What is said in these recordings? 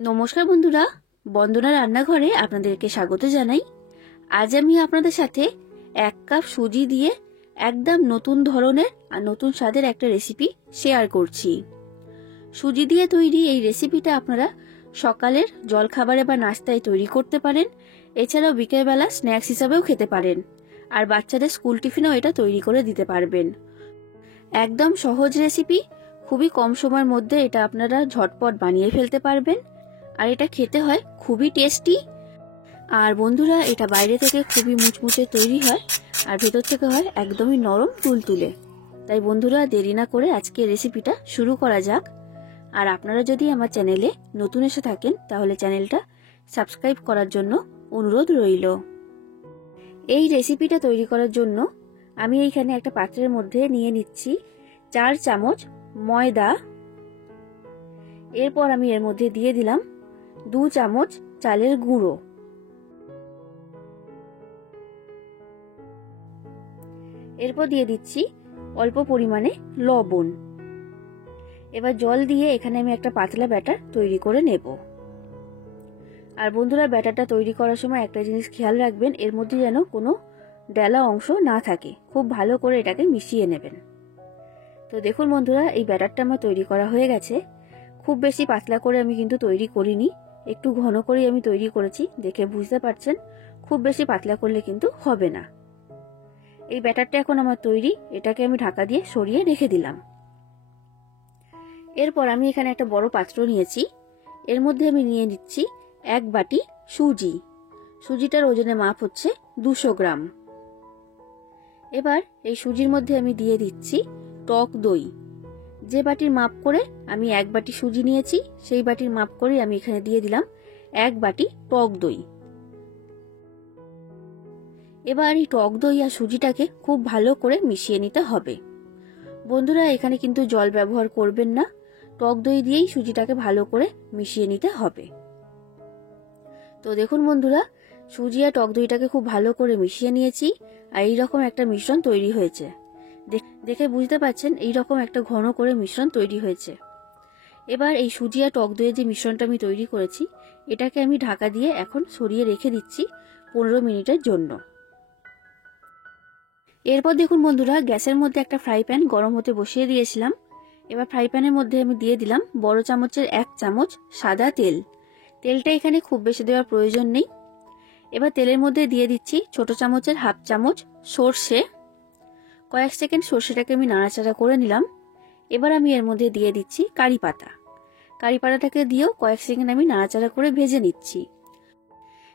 নমস্কার বন্ধুরা, বন্দনা রান্নাঘরে আপনাদেরকে স্বাগত জানাই। আজ আমি আপনাদের সাথে 1 কাপ সুজি দিয়ে একদম নতুন ধরনের আর নতুন স্বাদের একটা রেসিপি শেয়ার করছি। সুজি দিয়ে তৈরি এই রেসিপিটা আপনারা সকালের জলখাবারে বা নাস্তায় তৈরি করতে পারেন। এছাড়াও বিকেলবেলা স্ন্যাক্স হিসাবেও খেতে পারেন, আর বাচ্চাদের স্কুল টিফিনেও এটা তৈরি করে দিতে পারবেন। একদম সহজ রেসিপি, খুবই কম সময়ের মধ্যে এটা আপনারা ঝটপট বানিয়ে ফেলতে পারবেন। আর এটা খেতে হয় খুবই টেস্টি। আর বন্ধুরা, এটা বাইরে থেকে খুবই মুচমুচে তৈরি হয় আর ভেতর থেকে হয় একদমই নরম তুলতুলে। তাই বন্ধুরা, দেরি না করে আজকে রেসিপিটা শুরু করা যাক। আর আপনারা যদি আমার চ্যানেলে নতুন এসে থাকেন তাহলে চ্যানেলটা সাবস্ক্রাইব করার জন্য অনুরোধ রইল। এই রেসিপিটা তৈরি করার জন্য আমি এইখানে একটা পাত্রের মধ্যে নিয়ে নিচ্ছি 4 চামচ ময়দা। এরপর আমি এর মধ্যে দিয়ে দিলাম 2 চামচ চালের গুঁড়ো। এরপর দিয়ে দিচ্ছি অল্প পরিমাণে লবণ। এবার জল দিয়ে এখানে আমি একটা পাতলা ব্যাটার তৈরি করে নেব। আর বন্ধুরা, ব্যাটারটা তৈরি করার সময় একটা জিনিস খেয়াল রাখবেন, এর মধ্যে যেন কোনো ডেলা অংশ না থাকে। খুব ভালো করে এটাকে মিশিয়ে নেবেন। তো দেখুন বন্ধুরা, এই ব্যাটারটা আমার তৈরি করা হয়ে গেছে। খুব বেশি পাতলা করে আমি কিন্তু তৈরি করিনি, একটু ঘন করেই আমি তৈরি করেছি। দেখে বুঝতে পারছেন, খুব বেশি পাতলা করলে কিন্তু হবে না। এই ব্যাটারটা এখন আমার তৈরি, এটাকে আমি ঢাকা দিয়ে সরিয়ে রেখে দিলাম। এরপর আমি এখানে একটা বড় পাত্র নিয়েছি, এর মধ্যে আমি নিয়ে নিচ্ছি 1 বাটি সুজি। সুজিটার ওজনের মাপ হচ্ছে 200 গ্রাম। এবার এই সুজির মধ্যে আমি দিয়ে দিচ্ছি টক দই। যে বাটির মাপ করে আমি 1 বাটি সুজি নিয়েছি, সেই বাটির মাপ করে আমি এখানে দিয়ে দিলাম 1 বাটি টক দই। এবার এই টক দই আর সুজিটাকে খুব ভালো করে মিশিয়ে নিতে হবে। বন্ধুরা, এখানে কিন্তু জল ব্যবহার করবেন না, টক দই দিয়েই সুজিটাকে ভালো করে মিশিয়ে নিতে হবে। তো দেখুন বন্ধুরা, সুজি আর টক দইটাকে খুব ভালো করে মিশিয়ে নিয়েছি আর এইরকম একটা মিশ্রণ তৈরি হয়েছে। দেখে বুঝতে পারছেন এইরকম একটা ঘন করে মিশ্রণ তৈরি হয়েছে। এবার এই সুজি আর টক দইয়ের যে মিশ্রণটা আমি তৈরি করেছি, এটাকে আমি ঢাকা দিয়ে এখন সরিয়ে রেখে দিচ্ছি 15 মিনিটের জন্য। এরপর দেখুন বন্ধুরা, গ্যাসের মধ্যে একটা ফ্রাই প্যান গরম হতে বসিয়ে দিয়েছিলাম। এবার ফ্রাই প্যানের মধ্যে আমি দিয়ে দিলাম বড় চামচের 1 চামচ সাদা তেল। তেলটা এখানে খুব বেশি দেওয়ার প্রয়োজন নেই। এবার তেলের মধ্যে দিয়ে দিচ্ছি ছোট চামচের 1/2 চামচ সর্ষে। কয়েক সেকেন্ড সর্ষেটাকে আমি নাড়াচাড়া করে নিলাম। এবার আমি এর মধ্যে দিয়ে দিচ্ছি কারি পাতা। কারি পাতাটাকে দিয়েও কয়েক সেকেন্ড আমি নাড়াচাড়া করে ভেজে নিচ্ছি।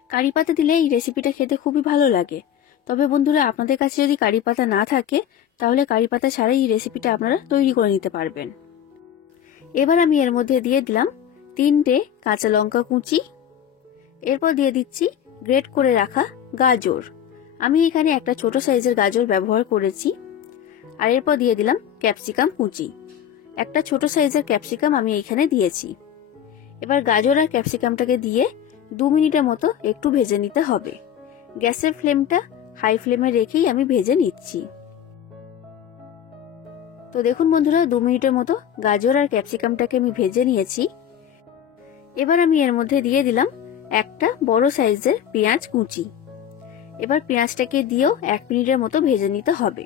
কারি পাতা দিলে এই রেসিপিটা খেতে খুবই ভালো লাগে। তবে বন্ধুরা, আপনাদের কাছে যদি কারি পাতা না থাকে তাহলে কারি পাতা ছাড়াই এই রেসিপিটা আপনারা তৈরি করে নিতে পারবেন। এবার আমি এর মধ্যে দিয়ে দিলাম 3টে কাঁচা লঙ্কা কুচি। এরপর দিয়ে দিচ্ছি গ্রেট করে রাখা গাজর। আমি এখানে একটা ছোট সাইজের গাজর ব্যবহার করেছি। আর এরপর দিয়ে দিলাম ক্যাপসিকাম কুচি। একটা ছোট সাইজের ক্যাপসিকাম আমি এখানে দিয়েছি। এবার গাজর আর ক্যাপসিকামটাকে দিয়ে 2 মিনিটের মতো একটু ভেজে নিতে হবে। গ্যাসের ফ্লেমটা হাই ফ্লেমে রেখেই আমি ভেজে নিচ্ছি। তো দেখুন বন্ধুরা, 2 মিনিটের মতো গাজর আর ক্যাপসিকামটাকে আমি ভেজে নিয়েছি। এবার আমি এর মধ্যে দিয়ে দিলাম একটা বড় সাইজের পেঁয়াজ কুচি। এবার পেঁয়াজটাকে দিয়েও 1 মিনিটের মতো ভেজে নিতে হবে।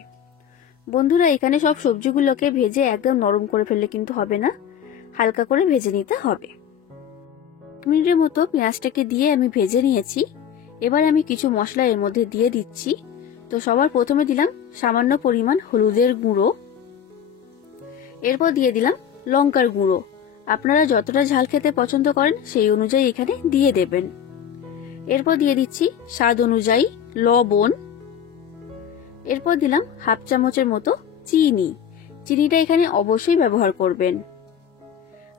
বন্ধুরা, এখানে সব সবজিগুলোকে ভেজে একদম নরম করে ফেললে কিন্তু হবে না, হালকা করে ভেজে নিতে হবে। 1 মিনিটের মতো পেঁয়াজটাকে দিয়ে আমি ভেজে নিয়েছি। এবার আমি কিছু মশলা এর মধ্যে দিয়ে দিচ্ছি। তো সবার প্রথমে দিলাম সামান্য পরিমাণ হলুদের গুঁড়ো। এরপর দিয়ে দিলাম লঙ্কার গুঁড়ো। আপনারা যতটা ঝাল খেতে পছন্দ করেন সেই অনুযায়ী এখানে দিয়ে দেবেন। এরপর দিয়ে দিচ্ছি স্বাদ অনুযায়ী লবণ। এরপর দিলাম 1/2 চামচের মতো চিনি। চিনিটা এখানে অবশ্যই ব্যবহার করবেন।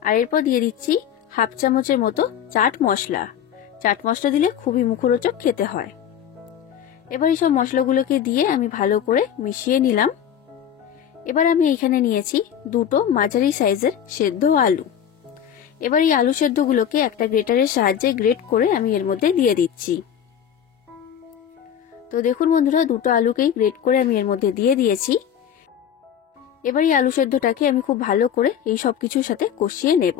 আর এরপর দিয়ে দিচ্ছি 1/2 চামচের মতো চাট মশলা। চাট মশলা দিলে খুবই মুখরোচক খেতে হয়। এবার এই সব মশলাগুলোকে দিয়ে আমি ভালো করে মিশিয়ে নিলাম। এবার আমি এখানে নিয়েছি 2টো মাঝারি সাইজের সেদ্ধ আলু। এবার এই আলু সেদ্ধগুলোকে একটা গ্রেটারের সাহায্যে গ্রেট করে আমি এর মধ্যে দিয়ে দিচ্ছি। তো দেখুন বন্ধুরা, 2টো আলুকেই গ্রেট করে আমি এর মধ্যে দিয়ে দিয়েছি। এবার এই আলু সেদ্ধটাকে আমি খুব ভালো করে এই সব কিছুর সাথে কষিয়ে নেব।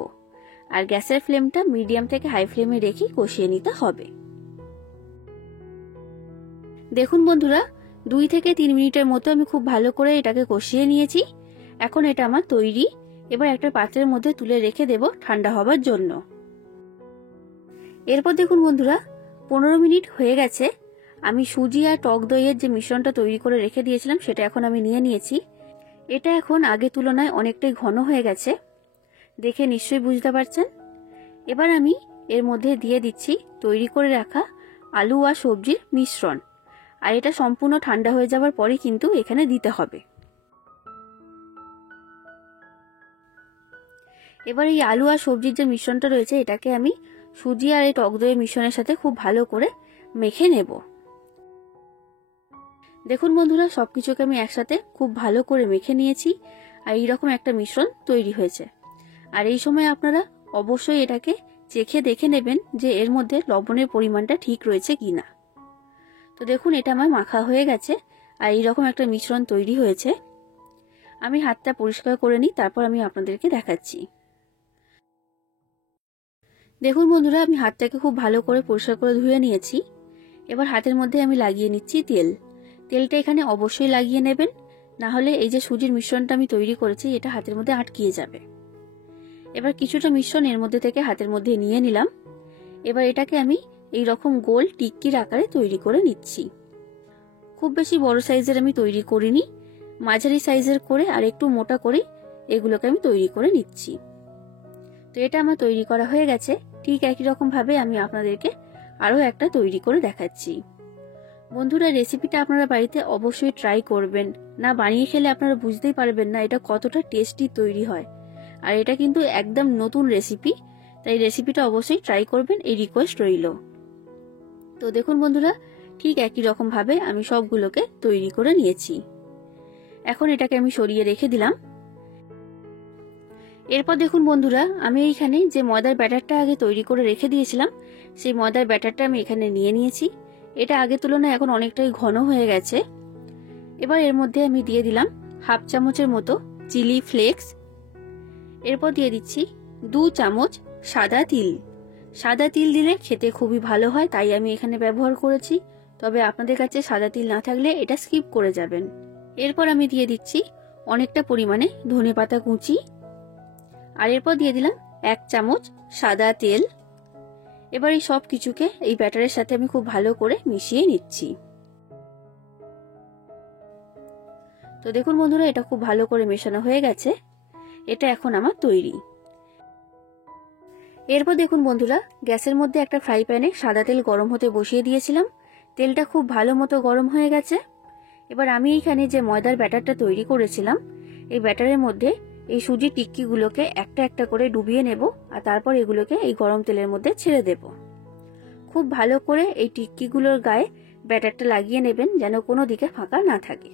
আর গ্যাসের ফ্লেমটা মিডিয়াম থেকে হাই ফ্লেমে রেখে কষিয়ে নিতে হবে। দেখুন বন্ধুরা, 2 থেকে 3 মিনিটের মতো আমি খুব ভালো করে এটাকে কষিয়ে নিয়েছি। এখন এটা আমার তৈরি। এবার একটা পাত্রের মধ্যে তুলে রেখে দেব ঠান্ডা হবার জন্য। এরপর দেখুন বন্ধুরা, 15 মিনিট হয়ে গেছে। আমি সুজি আর টক দইয়ের যে মিশ্রণটা তৈরি করে রেখে দিয়েছিলাম সেটা এখন আমি নিয়ে নিয়েছি। এটা এখন আগের তুলনায় অনেকটাই ঘন হয়ে গেছে, দেখে নিশ্চয়ই বুঝতে পারছেন। এবার আমি এর মধ্যে দিয়ে দিচ্ছি তৈরি করে রাখা আলু আর সবজির মিশ্রণ। আর এটা সম্পূর্ণ ঠান্ডা হয়ে যাওয়ার পরে কিন্তু এখানে দিতে হবে। এবার এই আলু আর সবজির যে মিশ্রণটা রয়েছে এটাকে আমি সুজি আর এই টক দইয়ের মিশ্রণের সাথে খুব ভালো করে মেখে নেব। দেখুন বন্ধুরা, সবকিছুকে আমি একসাথে খুব ভালো করে মেখে নিয়েছি আর এইরকম একটা মিশ্রণ তৈরি হয়েছে। আর এই সময় আপনারা অবশ্যই এটাকে চেখে দেখে নেবেন যে এর মধ্যে লবণের পরিমাণটা ঠিক রয়েছে কিনা। তো দেখুন, এটা আমার মাখা হয়ে গেছে আর এইরকম একটা মিশ্রণ তৈরি হয়েছে। আমি হাতটা পরিষ্কার করে নিই, তারপর আমি আপনাদেরকে দেখাচ্ছি। দেখুন বন্ধুরা, আমি হাতটাকে খুব ভালো করে পরিষ্কার করে ধুয়ে নিয়েছি। এবার হাতের মধ্যে আমি লাগিয়ে নিচ্ছি তেল। তেলটা এখানে অবশ্যই লাগিয়ে নেবেন, না হলে এই যে সুজির মিশ্রণটা আমি তৈরি করেছি এটা হাতের মধ্যে আটকিয়ে যাবে। এবার কিছুটা মিশ্রণ এর মধ্যে থেকে হাতের মধ্যে নিয়ে নিলাম। এবার এটাকে আমি এই রকম গোল টিক্কির আকারে তৈরি করে নিচ্ছি। খুব বেশি বড় সাইজের আমি তৈরি করিনি, মাঝারি সাইজের করে আর একটু মোটা করে এগুলোকে আমি তৈরি করে নিচ্ছি। তো এটা আমার তৈরি করা হয়ে গেছে। ঠিক একই রকম ভাবে আমি আপনাদেরকে আরো একটা তৈরি করে দেখাচ্ছি। বন্ধুরা, রেসিপিটা আপনারা বাড়িতে অবশ্যই ট্রাই করবেন, না বানিয়ে খেলে আপনারা বুঝতেই পারবেন না এটা কতটা টেস্টি তৈরি হয়। আর এটা কিন্তু একদম নতুন রেসিপি, তাই রেসিপিটা অবশ্যই ট্রাই করবেন, এই রিকোয়েস্ট রইল। তো দেখুন বন্ধুরা, ঠিক একই রকম ভাবে আমি সবগুলোকে তৈরি করে নিয়েছি। এখন এটাকে আমি সরিয়ে রেখে দিলাম। এরপর দেখুন বন্ধুরা, আমি এইখানে যে ময়দার ব্যাটারটা আগে তৈরি করে রেখে দিয়েছিলাম সেই ময়দার ব্যাটারটা আমি এখানে নিয়ে নিয়েছি। এটা আগের তুলনায় এখন অনেকটাই ঘন হয়ে গেছে। এবার এর মধ্যে আমি দিয়ে দিলাম হাফ চামচের মতো চিলি ফ্লেক্স। এরপর দিয়ে দিচ্ছি 2 চামচ সাদা তিল। সাদা তিল দিলে খেতে খুবই ভালো হয়, তাই আমি এখানে ব্যবহার করেছি। তবে আপনাদের কাছে সাদা তিল না থাকলে এটা স্কিপ করে যাবেন। এরপর আমি দিয়ে দিচ্ছি অনেকটা পরিমাণে ধনেপাতা কুচি। আর এরপর দিয়ে দিলাম 1 চামচ সাদা তেল। এবার এই সব কিছুকে এই ব্যাটারের সাথে আমি খুব ভালো করে মিশিয়ে নিচ্ছি। তো দেখুন বন্ধুরা, এটা খুব ভালো করে মেশানো হয়ে গেছে। এটা এখন আমার তৈরি। এরপর দেখুন বন্ধুরা, গ্যাসের মধ্যে একটা ফ্রাই প্যানে সাদা তেল গরম হতে বসিয়ে দিয়েছিলাম। তেলটা খুব ভালো মতো গরম হয়ে গেছে। এবার আমি এইখানে যে ময়দার ব্যাটারটা তৈরি করেছিলাম এই ব্যাটারের মধ্যে এই সুজির টিক্কিগুলোকে একটা একটা করে ডুবিয়ে নেব আর তারপর এগুলোকে এই গরম তেলের মধ্যে ছেড়ে দেব। খুব ভালো করে এই টিক্কিগুলোর গায়ে ব্যাটারটা লাগিয়ে নেবেন যেন কোনো দিকে ফাঁকা না থাকে।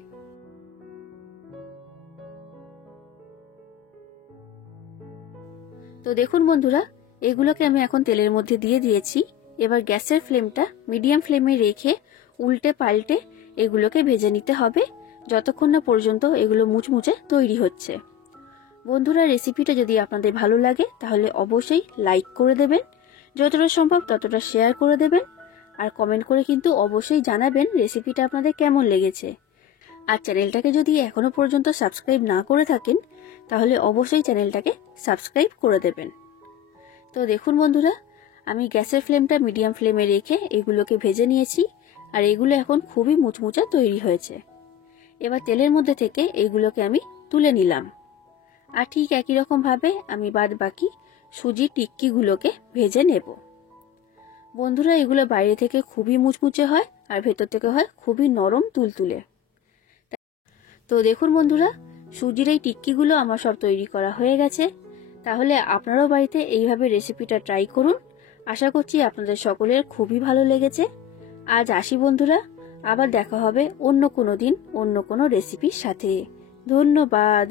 তো দেখুন বন্ধুরা, এগুলোকে আমি এখন তেলের মধ্যে দিয়ে দিয়েছি। এবার গ্যাসের ফ্লেমটা মিডিয়াম ফ্লেমে রেখে উল্টে পাল্টে এগুলোকে ভেজে নিতে হবে যতক্ষণ না পর্যন্ত এগুলো মুচমুচে তৈরি হচ্ছে। বন্ধুরা, রেসিপিটা যদি আপনাদের ভালো লাগে তাহলে অবশ্যই লাইক করে দেবেন, যতটা সম্ভব ততটা শেয়ার করে দেবেন আর কমেন্ট করে কিন্তু অবশ্যই জানাবেন রেসিপিটা আপনাদের কেমন লেগেছে। আর চ্যানেলটাকে যদি এখনো পর্যন্ত সাবস্ক্রাইব না করে থাকেন তাহলে অবশ্যই চ্যানেলটাকে সাবস্ক্রাইব করে দেবেন। তো দেখুন বন্ধুরা, আমি গ্যাসের ফ্লেমটা মিডিয়াম ফ্লেমে রেখে এগুলোকে ভেজে নিয়েছি আর এগুলো এখন খুবই মুচমুচা তৈরি হয়েছে। এবার তেলের মধ্যে থেকে এগুলোকে আমি তুলে নিলাম। আর ঠিক একই রকম ভাবে আমি বাদ বাকি সুজির টিক্কিগুলোকে ভেজে নেব। বন্ধুরা, এগুলো বাইরে থেকে খুবই মুচমুচে হয় আর ভেতর থেকে হয় খুবই নরম তুলতুলে। তো দেখুন বন্ধুরা, সুজির এই টিক্কিগুলো আমার সব তৈরি করা হয়ে গেছে। তাহলে আপনারাও বাড়িতে এইভাবে রেসিপিটা ট্রাই করুন। আশা করছি আপনাদের সকলের খুবই ভালো লেগেছে। আজ আসি বন্ধুরা, আবার দেখা হবে অন্য কোনো দিন অন্য কোনো রেসিপির সাথে। ধন্যবাদ।